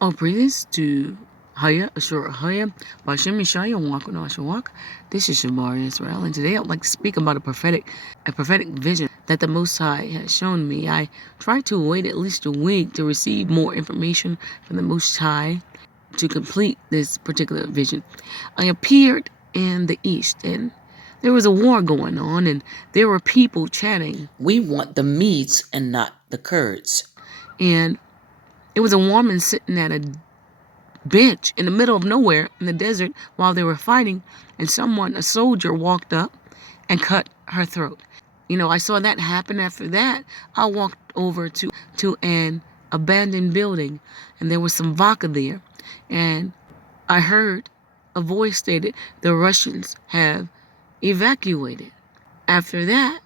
All praises to Haya Ashura Haya Bashem Mishaya Waku no Ashawak. This is Shabar Israel, and today I'd like to speak about a prophetic vision that the Most High has shown me. I tried to wait at least a week to receive more information from the Most High to complete this particular vision. I appeared in the east, and there was a war going on, and there were people chanting, "We want the Medes and not the Kurds." And it was a woman sitting at a bench in the middle of nowhere in the desert while they were fighting, and a soldier walked up and cut her throat. I saw that happen. After that, I walked over to an abandoned building, and there was some vodka there, and I heard a voice stated, "The Russians have evacuated." After that,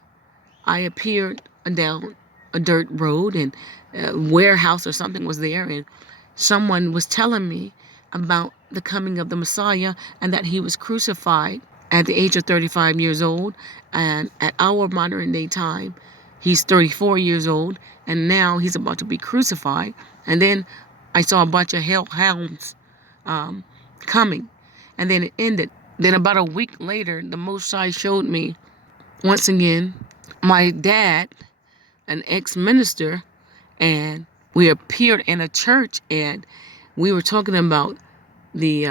I appeared down a dirt road, and a warehouse or something was there, and someone was telling me about the coming of the Messiah and that he was crucified at the age of 35 years old. And at our modern day time, he's 34 years old, and now he's about to be crucified. And then I saw a bunch of hellhounds coming, and then it ended. Then about a week later, the Most High showed me once again my dad, an ex-minister, and we appeared in a church, and we were talking about the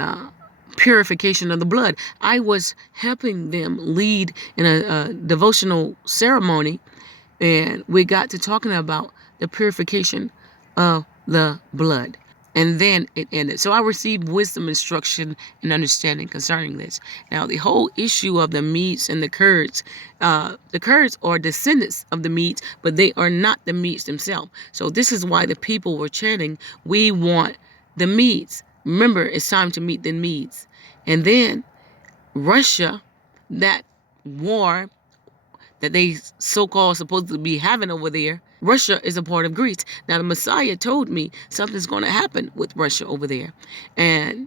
purification of the blood. I was helping them lead in a devotional ceremony, and we got to talking about the purification of the blood. And then it ended. So I received wisdom, instruction, and understanding concerning this. Now, the whole issue of the Medes and the Kurds are descendants of the Medes, but they are not the Medes themselves. So this is why the people were chanting, "We want the Medes." Remember, it's time to meet the Medes. And then Russia, that war that they so-called supposed to be having over there, Russia is a part of Greece. Now, the Messiah told me something's going to happen with Russia over there. And,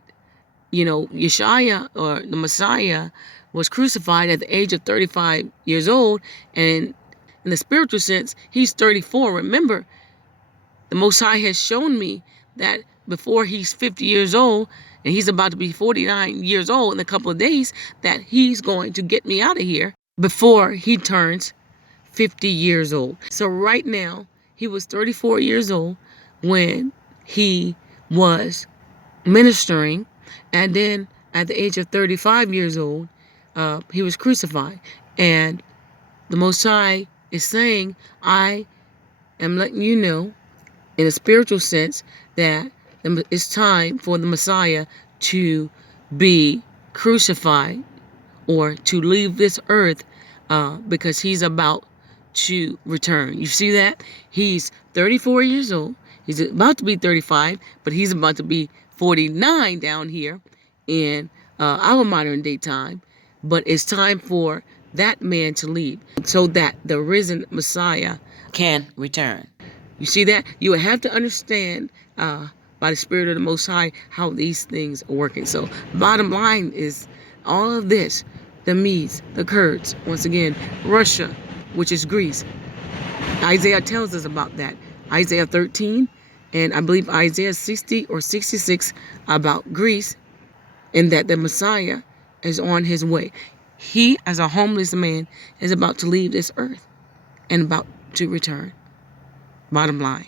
Yeshua, or the Messiah, was crucified at the age of 35 years old. And in the spiritual sense, he's 34. Remember, the Most High has shown me that before he's 50 years old, and he's about to be 49 years old in a couple of days, that he's going to get me out of here before he turns 50 years old. So right now, he was 34 years old when he was ministering, and then at the age of 35 years old, he was crucified. And the Most High is saying, I am letting you know, in a spiritual sense, that it's time for the Messiah to be crucified or to leave this earth, because he's about to return. You see that? He's 34 years old. He's about to be 35, but he's about to be 49 down here in our modern day time. But it's time for that man to leave so that the risen Messiah can return. You see that? You would have to understand by the Spirit of the Most High how these things are working. So bottom line is all of this, the Medes, the Kurds, once again, Russia, which is Greece. Isaiah tells us about that. Isaiah 13, and I believe Isaiah 60 or 66 about Greece, and that the Messiah is on his way. He, as a homeless man, is about to leave this earth and about to return. Bottom line.